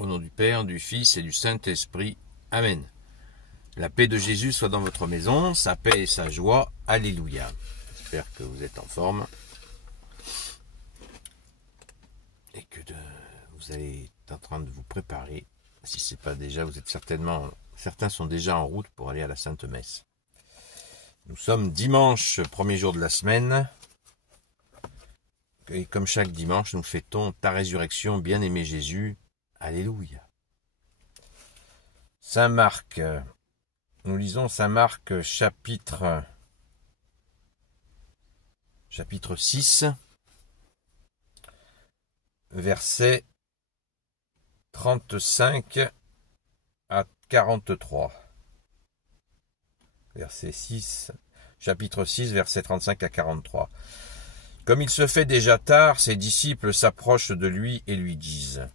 Au nom du Père, du Fils et du Saint-Esprit. Amen. La paix de Jésus soit dans votre maison, sa paix et sa joie. Alléluia. J'espère que vous êtes en forme et que vous allez être en train de vous préparer. Si ce n'est pas déjà, certains sont déjà en route pour aller à la Sainte Messe. Nous sommes dimanche, premier jour de la semaine. Et comme chaque dimanche, nous fêtons ta résurrection, bien-aimé Jésus. Alléluia. Saint Marc, nous lisons Saint Marc chapitre 6, versets 35 à 43. Verset 6, chapitre 6, versets 35 à 43. Comme il se fait déjà tard, ses disciples s'approchent de lui et lui disent :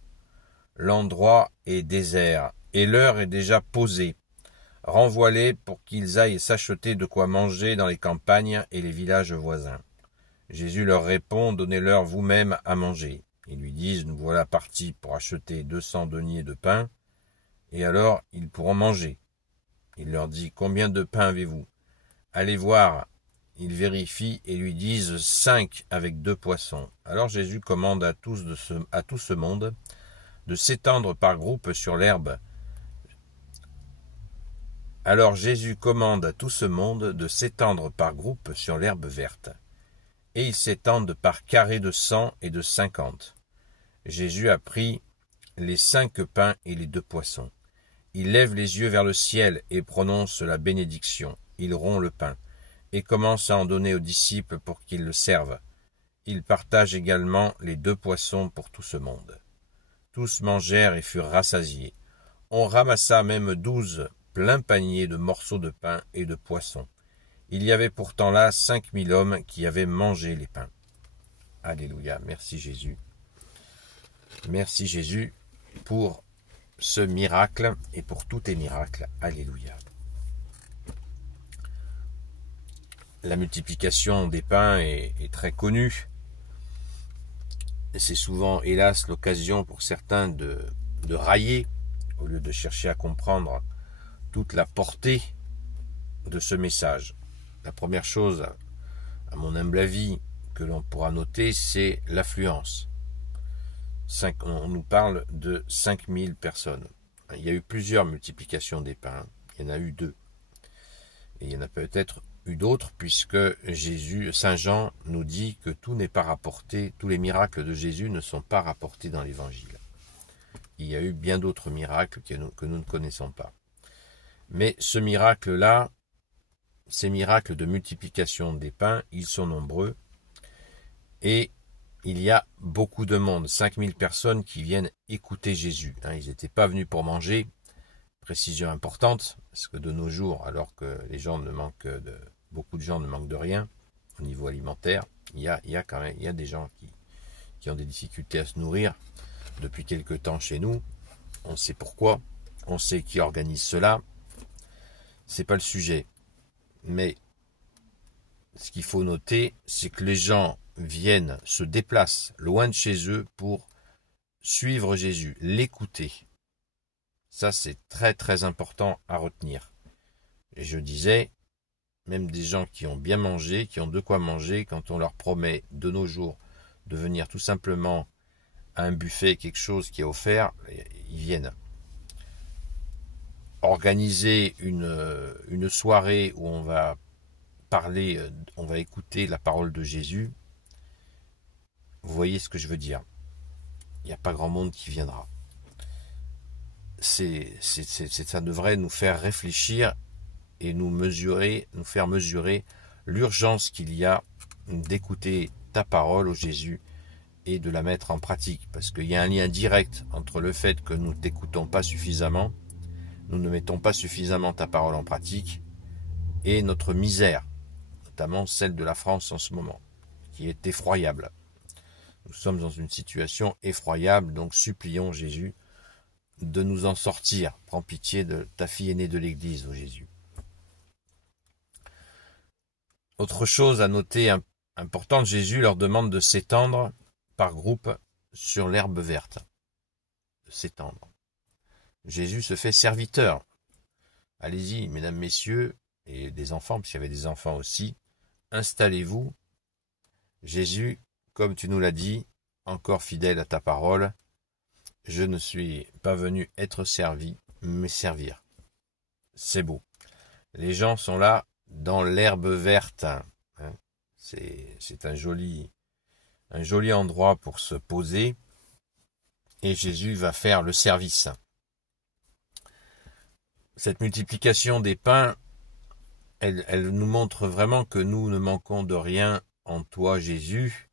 l'endroit est désert, et l'heure est déjà posée. Renvoie-les pour qu'ils aillent s'acheter de quoi manger dans les campagnes et les villages voisins. Jésus leur répond : donnez-leur vous-même à manger. Ils lui disent : nous voilà partis pour acheter 200 deniers de pain, et alors ils pourront manger. Il leur dit : combien de pain avez-vous ? Allez voir. Ils vérifient et lui disent : 5 avec 2 poissons. Alors Jésus commande à tout ce monde de s'étendre par groupe sur l'herbe. Alors Jésus commande à tout ce monde de s'étendre par groupe sur l'herbe verte. Et ils s'étendent par carrés de 100 et de 50. Jésus a pris les 5 pains et les 2 poissons. Il lève les yeux vers le ciel et prononce la bénédiction. Il rompt le pain et commence à en donner aux disciples pour qu'ils le servent. Il partage également les 2 poissons pour tout ce monde. Tous mangèrent et furent rassasiés. On ramassa même 12 pleins paniers de morceaux de pain et de poissons. Il y avait pourtant là 5000 hommes qui avaient mangé les pains. Alléluia, merci Jésus. Merci Jésus pour ce miracle et pour tous tes miracles. Alléluia. La multiplication des pains est très connue. C'est souvent, hélas, l'occasion pour certains de railler, au lieu de chercher à comprendre toute la portée de ce message. La première chose, à mon humble avis, que l'on pourra noter, c'est l'affluence. On nous parle de 5000 personnes. Il y a eu plusieurs multiplications des pains. Il y en a eu 2. Et il y en a peut-être eu d'autres, puisque Saint Jean nous dit que tout n'est pas rapporté, tous les miracles de Jésus ne sont pas rapportés dans l'Évangile. Il y a eu bien d'autres miracles que nous ne connaissons pas. Mais ce miracle-là, ces miracles de multiplication des pains, ils sont nombreux, et il y a beaucoup de monde, 5000 personnes qui viennent écouter Jésus. Ils n'étaient pas venus pour manger, précision importante, parce que de nos jours, alors que beaucoup de gens ne manquent de rien au niveau alimentaire, il y a des gens qui ont des difficultés à se nourrir depuis quelque temps chez nous. On sait pourquoi, on sait qui organise cela, c'est pas le sujet. Mais ce qu'il faut noter, c'est que les gens se déplacent loin de chez eux pour suivre Jésus, l'écouter. Ça, c'est très très important à retenir. Et je disais, même des gens qui ont bien mangé, qui ont de quoi manger, quand on leur promet de nos jours de venir tout simplement à un buffet, quelque chose qui est offert, ils viennent. Organiser une soirée où on va écouter la parole de Jésus, vous voyez ce que je veux dire. Il n'y a pas grand monde qui viendra. Ça devrait nous faire réfléchir et nous faire mesurer l'urgence qu'il y a d'écouter ta parole, ô Jésus, et de la mettre en pratique. Parce qu'il y a un lien direct entre le fait que nous ne t'écoutons pas suffisamment, nous ne mettons pas suffisamment ta parole en pratique, et notre misère, notamment celle de la France en ce moment, qui est effroyable. Nous sommes dans une situation effroyable, donc supplions Jésus de nous en sortir. Prends pitié de ta fille aînée de l'Église, ô Jésus. Autre chose à noter importante, Jésus leur demande de s'étendre par groupe sur l'herbe verte. De s'étendre. Jésus se fait serviteur. Allez-y, mesdames, messieurs, et des enfants, puisqu'il y avait des enfants aussi, installez-vous. Jésus, comme tu nous l'as dit, encore fidèle à ta parole, je ne suis pas venu être servi, mais servir. C'est beau. Les gens sont là dans l'herbe verte. C'est un joli endroit pour se poser. Et Jésus va faire le service. Cette multiplication des pains, elle nous montre vraiment que nous ne manquons de rien en toi, Jésus,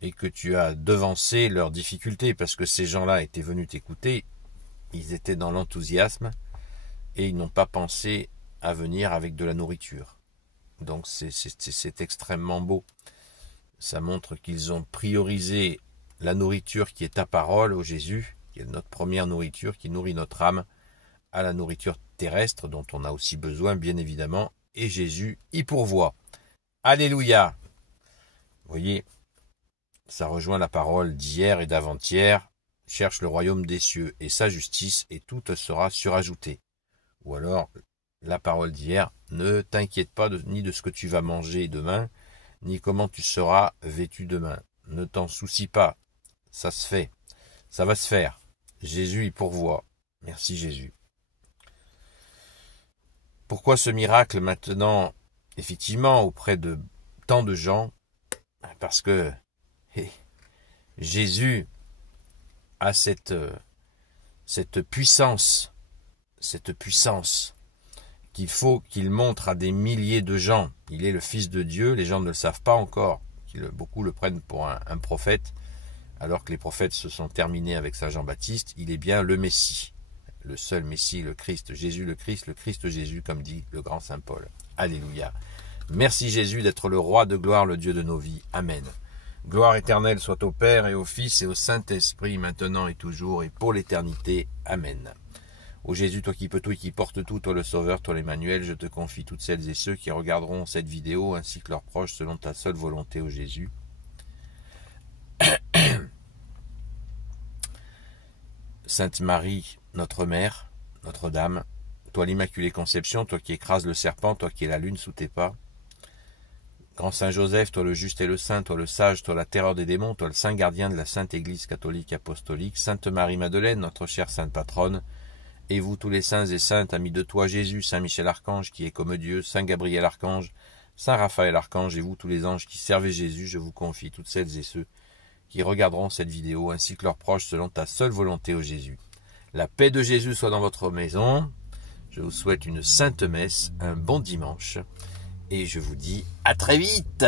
et que tu as devancé leurs difficultés, parce que ces gens-là étaient venus t'écouter, ils étaient dans l'enthousiasme, et ils n'ont pas pensé à venir avec de la nourriture. Donc c'est extrêmement beau. Ça montre qu'ils ont priorisé la nourriture qui est ta parole, ô Jésus, qui est notre première nourriture, qui nourrit notre âme, à la nourriture terrestre, dont on a aussi besoin, bien évidemment, et Jésus y pourvoit. Alléluia! Vous voyez, ça rejoint la parole d'hier et d'avant-hier. Cherche le royaume des cieux et sa justice, et tout te sera surajoutée. Ou alors, la parole d'hier, ne t'inquiète pas ni de ce que tu vas manger demain, ni comment tu seras vêtu demain. Ne t'en soucie pas, ça se fait, ça va se faire. Jésus y pourvoit. Merci Jésus. Pourquoi ce miracle maintenant, effectivement, auprès de tant de gens? Parce que Jésus a cette puissance qu'il faut qu'il montre à des milliers de gens. Il est le Fils de Dieu, les gens ne le savent pas encore. Beaucoup le prennent pour un prophète, alors que les prophètes se sont terminés avec Saint Jean-Baptiste. Il est bien le Messie, le seul Messie, le Christ, Jésus le Christ Jésus, comme dit le grand Saint Paul. Alléluia. Merci Jésus d'être le roi de gloire, le Dieu de nos vies. Amen. Gloire éternelle soit au Père et au Fils et au Saint-Esprit, maintenant et toujours et pour l'éternité. Amen. Ô Jésus, toi qui peux tout et qui portes tout, toi le Sauveur, toi l'Emmanuel, je te confie toutes celles et ceux qui regarderont cette vidéo, ainsi que leurs proches, selon ta seule volonté, ô Jésus. Sainte Marie, notre Mère, Notre-Dame, toi l'Immaculée Conception, toi qui écrases le serpent, toi qui es la lune sous tes pas. Grand Saint Joseph, toi le juste et le saint, toi le sage, toi la terreur des démons, toi le saint gardien de la Sainte Église catholique apostolique. Sainte Marie-Madeleine, notre chère Sainte Patronne, et vous tous les saints et saintes, amis de toi Jésus, Saint Michel Archange qui est comme Dieu, Saint Gabriel Archange, Saint Raphaël Archange, et vous tous les anges qui servez Jésus, je vous confie toutes celles et ceux qui regarderont cette vidéo, ainsi que leurs proches, selon ta seule volonté, ô Jésus. La paix de Jésus soit dans votre maison. Je vous souhaite une sainte messe, un bon dimanche, et je vous dis à très vite.